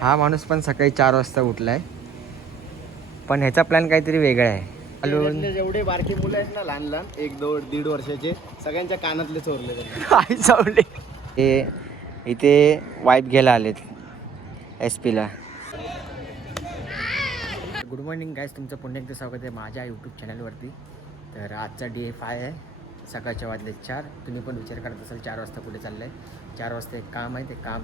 हा माणूस पण सकाळी 4 वाजता उठलाय, पण ह्याचा प्लॅन काहीतरी वेगळा आहे. जेवढे बारकी मुलं आहेत ना, लहान लहान 1-2-1.5 वर्षाचे, सगळ्यांच्या कानातले चोरले. आई चावले. हे इथे वाईफ घ्यायला आलेत SP ला. गुड मॉर्निंग गाईज, तुमचं पुन्हा एकदा स्वागत आहे माझ्या यूट्यूब चॅनलवरती. तर आजचा डे 5 आहे. सकाळच्या वाजले 4. तुम्ही पण विचार करत असाल 4 वाजता कुठे चाललं आहे. 4 वाजता एक काम आहे, ते काम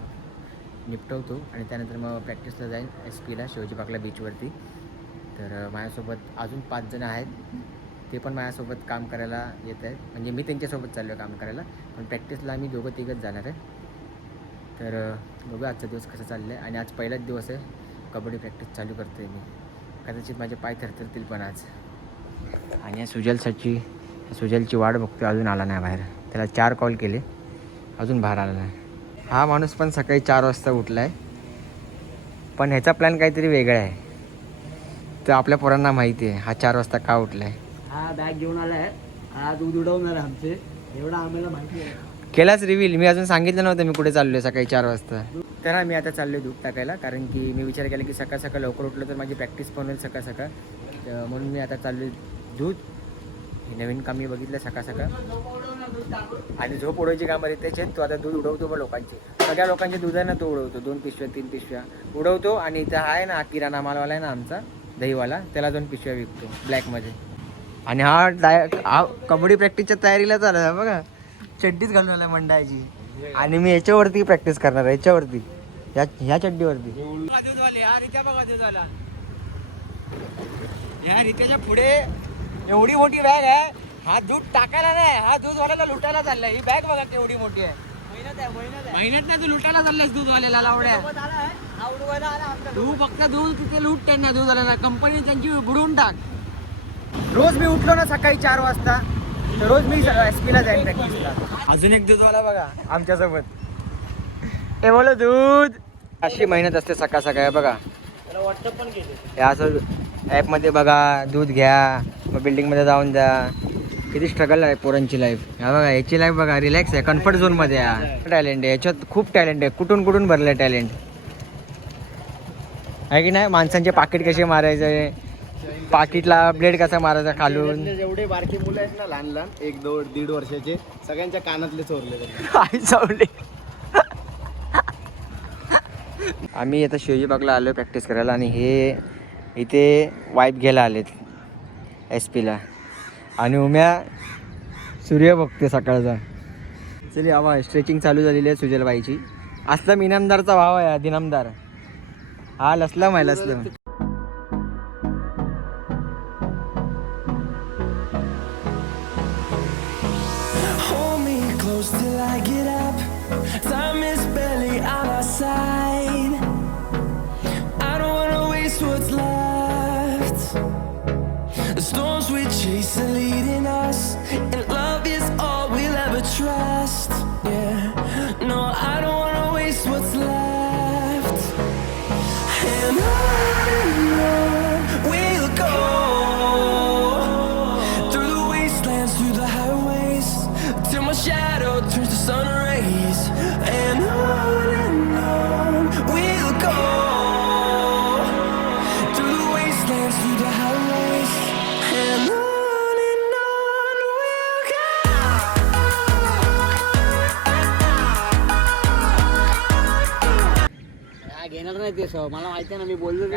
निपटवतो आणि त्यानंतर मग प्रॅक्टिसला जाईन SP ला, शिवाजी पार्कला बीचवरती. तर माझ्यासोबत अजून 5 जण आहेत, ते पण माझ्यासोबत काम करायला येत आहेत. म्हणजे मी त्यांच्यासोबत चाललो आहे काम करायला, पण प्रॅक्टिसला आम्ही 2-3च जाणार आहे. तर बघू आजचा दिवस कसा चालला आहे. आणि आज पहिलाच दिवस आहे, कबड्डी प्रॅक्टिस चालू करतो आहे मी. कदाचित माझे पाय थरथरतील पण आज. आणि या सुजलची वाट बघतो, अजून आला नाही बाहेर. त्याला 4 कॉल केले, अजून बाहेर आला नाही. हा माणूस पण सकाळी 4 वाजता उठला आहे, पण ह्याचा प्लॅन काहीतरी वेगळा आहे. तर आपल्या पोरांना माहिती आहे हा 4 वाजता का उठला आहे. हा बॅग घेऊन आला आहे, हा दूध उडवणार आहे आमचे, एवढं आम्हाला माहिती आहे. केलाच रिव्हील, मी अजून सांगितलं नव्हतं मी कुठे चाललो आहे सकाळी 4 वाजता. तर मी आता चाललो आहे दूध टाकायला, कारण की मी विचार केला की सकाळ सकाळ लवकर उठलं तर माझी प्रॅक्टिस पण होईल सकाळ सकाळ. म्हणून मी आता चाललो आहे दूध. हे नवीन काम मी बघितलं सकाळ सकाळ. आणि झोप उडवायची कामं आहे त्याचे. तो आता दूध उडवतो बघ लोकांचे, सगळ्या लोकांचे दूध आहे ना तो उडवतो. 2 पिशव्या 3 पिशव्या उडवतो. आणि इथं आहे ना किराणा मालवाला आहे ना आमचा दहीवाला, त्याला 2 पिशव्या विकतो ब्लॅकमध्ये. आणि हा कबड्डी प्रॅक्टिसच्या तयारीला चालला आहे बघा, चड्डीच घालून आला मंडळाची. आणि मी याच्यावरती प्रॅक्टिस करणार आहे, याच्यावरती, ह्या चड्डीवरती. या रित्याच्या पुढे एवढी मोठी बॅग आहे, हा दूध टाकायला नाही, हा दूधवाल्याला लुटायला चाललाय. ही बॅग बघा केवढी मोठी आहे. महिन्यात नाही, तू लुटायला चाललायस दूधवाल्याला लावड्या. तू फक्त दूध तिथे लूट त्यांना दूधवाल्याला, कंपनी त्यांची बुडवून टाक. रोज मी उठलो ना सकाळी 4 वाजता, तर रोज मी SP ला जाईन प्रॅक्टिसला. अजून एक दूधवाला बघा आमच्यासोबत. हे बोल दूध अशी मेहनत असते सकाळ सकाळ बघा. व्हॉट्सअप पण केले, हे असं ॲपमध्ये बघा, दूध घ्या मग बिल्डिंगमध्ये जाऊन द्या. किती स्ट्रगल आहे पोरांची लाईफ. ह्या बघा, याची लाईफ बघा, रिलॅक्स आहे, कम्फर्ट झोनमध्ये आहे. टॅलेंट आहे याच्यात, खूप टॅलेंट आहे, कुठून कुठून भरलं आहे टॅलेंट आहे की नाही. माणसांचे पाकिट कसे मारायचे, पाकिटला ब्लेड कसा मारायचा खालून. जेवढे बारकी मुलं आहेत ना, लहान लहान 1-2-1.5 वर्षाचे, सगळ्यांच्या कानातले चोरले. आई चावले. आम्ही आता शिवाजी पार्कला आलो प्रॅक्टिस करायला, आणि हे इथे वाईफ घ्यायला आलेत SP ला. आणि उम्या सूर्य बघते सकाळचा. चली हवा स्ट्रेचिंग चालू झालेली आहे सुजलबाईची. असलम इनामदारचा भाव आहे, दिनामदार. हा लसलम आहे, लसलम. Till I get up, time is barely on our side. I don't wanna waste what's left. The storms we chase are leading us, and love is all we'll ever trust. Yeah, no, I don't wanna waste what's left. And on we'll go, through the wastelands, through the highways, till my shadow turns to sun rays. And on we'll go, through the wastelands, through the highways. And on we'll go. घेणार नाही ते sir, मला माहिती आहे ना, मी बोललो की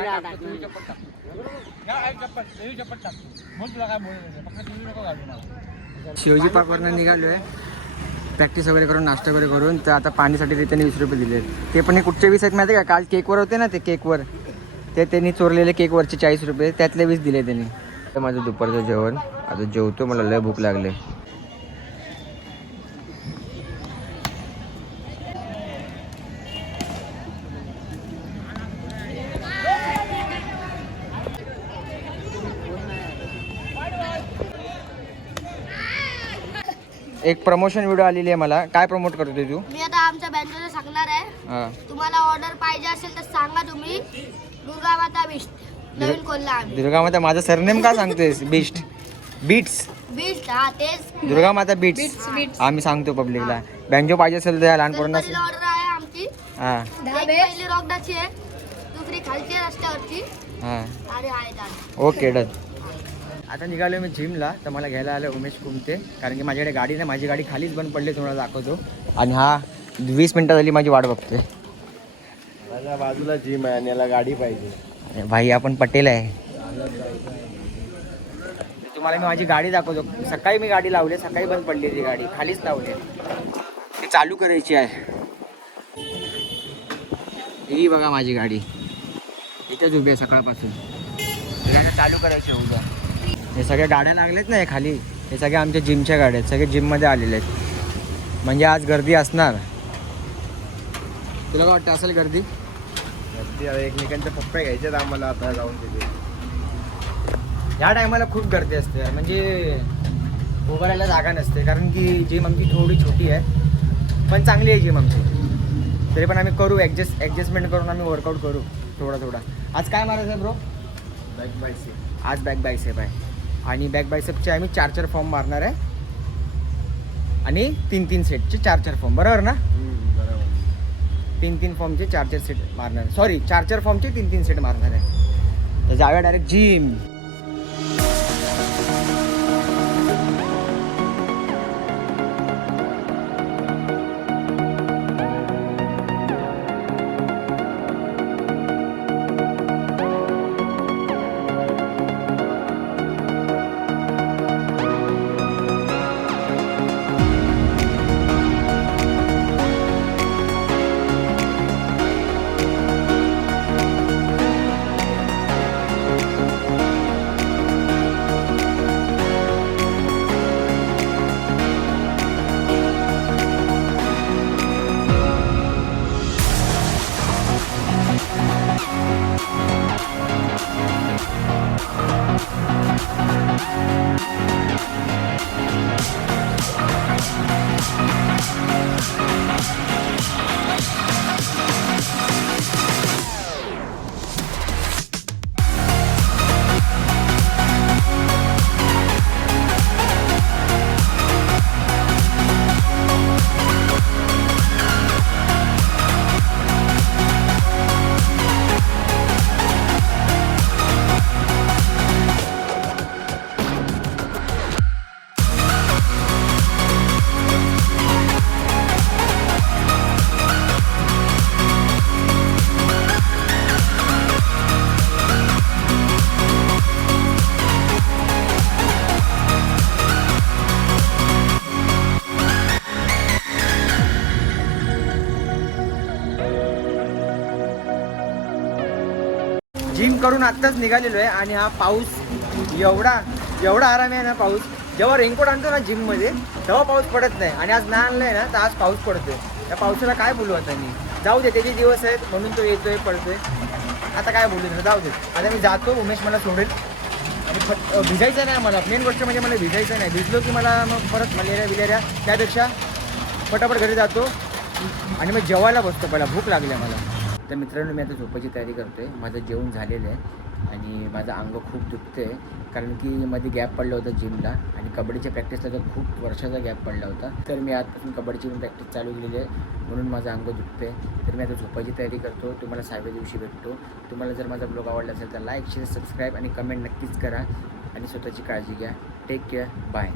शिवाजी पार्कवरनं निघालो आहे प्रॅक्टिस वगैरे करून, नाश्ता वगैरे करून. तर आता पाणीसाठी ते त्यांनी 20 रुपये दिले. ते पण हे कुठचे 20 आहेत माहिती आहे का, काल केकवर होते ना, ते केकवर ते त्यांनी चोरलेले केकवरचे 40 रुपये, त्यातले 20 दिले त्यांनी. तर माझं दुपारचं जेवण आता जेवतो, मला लय भूक लागले. एक प्रमोशन व्हिडिओ आलेली आहे मला. काय प्रमोट करतोय तू? मी आता आमच्या बँकेला सांगणार आहे. तुम्हाला ऑर्डर पाहिजे असेल तर सांगा तुम्ही. दुर्गा माता बिस्ट नवीन कोल्हा आम्ही. दुर्गा माता, माझं सरनेम का सांगतेस? बिस्ट बीट्स बिस्ट, हा तेच. दुर्गा माता बीट्स आम्ही सांगतो पब्लिकला. बँजो पाहिजे असेल तर लहान पोरांना. ऑर्डर आहे आमची. हा पहिली रॉकडाची आहे, दुसरी खालच्या रस्त्यावरची हां आणि आहे दादा. Okay done. आता निघालो मी जिमला, तर मला घ्यायला आलं उमेश कुमते, कारण की माझ्याकडे गाडी नाही, माझी गाडी खालीच बंद पडली, तुम्हाला दाखवतो. आणि हा 20 मिनटं झाली माझी वाट बघते. माझ्या बाजूला जिम आहे आणि याला गाडी पाहिजे. अरे भाई आपण पटेल आहे. तुम्हाला मी माझी गाडी दाखवतो. सकाळी मी गाडी लावली, सकाळी बंद पडली ती गाडी, खालीच लावली. ती चालू करायची आहे. ही बघा माझी गाडी इथेच उभी आहे सकाळपासून. तिला चालू करायची आहे उद्या. हे सगळ्या गाड्या लागल्यात ना हे खाली, हे सगळ्या आमच्या जिमच्या गाड्या आहेत, सगळे जिममध्ये आलेले आहेत. म्हणजे आज गर्दी असणार. तुला काय वाटतं असेल गर्दी? एकमेकांचे पप्पे घ्यायचे आम्हाला आता जाऊन तिथे. या टायमाला खूप गर्दी असते, म्हणजे उभं राहायला जागा नसते, कारण की जिम आमची थोडी छोटी आहे, पण चांगली आहे जिम आमची. तरी पण आम्ही करू ॲडजस्टमेंट करून आम्ही वर्कआउट करू थोडा. आज काय मारायचं आहे ब्रो? Back bicep. आज बॅक बायसेप आहे, आणि बॅक बायसेपचे आम्ही 4 फॉर्म मारणार आहे, आणि 3 सेटचे 4 फॉर्म, बरोबर ना? बरोबर. 3 फॉर्मचे 4 सेट मारणार आहे. सॉरी, 4 फॉर्मचे 3 सेट मारणार आहे. तर जाऊया डायरेक्ट जिम. जिम करून आत्ताच निघालेलो आहे, आणि हा पाऊस एवढा आराम आहे ना. पाऊस जेव्हा रेनकोट आणतो ना जिममध्ये, तेव्हा पाऊस पडत नाही, आणि आज नाही आणलं आहे ना, तर आज पाऊस पडतोय. त्या पावसाला काय बोलू आता मी? जाऊ दे, त्याचे दिवस आहेत म्हणून तो येतोय पडतोय. आता काय बोलू ना, जाऊ दे. आता मी जातो, उमेश मला सोडेल, आणि भिजायचं नाही मला. मेन गोष्ट म्हणजे मला भिजायचं नाही. भिजलो की मला मग परत मलेरिया, त्यापेक्षा फटाफट घरी जातो आणि मग जेवायला बसतो. पहिला भूक लागली आहे मला. तर मित्रांनो, मी आता झोपायची तयारी करतो आहे. माझं जेवण झालेलं आहे, आणि माझं अंग खूप दुखतं आहे, कारण की मध्ये गॅप पडला होता जिमला, आणि कबड्डीच्या प्रॅक्टिसला तर खूप वर्षाचा गॅप पडला होता. तर मी आजपासून कबड्डीची पण प्रॅक्टिस चालू केलेली आहे, म्हणून माझं अंग दुखतं आहे. तर मी आता झोपायची तयारी करतो. तुम्हाला 6व्या दिवशी भेटतो. तुम्हाला जर माझा ब्लॉग आवडला असेल तर लाईक, शेअर, सबस्क्राईब आणि कमेंट नक्कीच करा, आणि स्वतःची काळजी घ्या. Take care. बाय.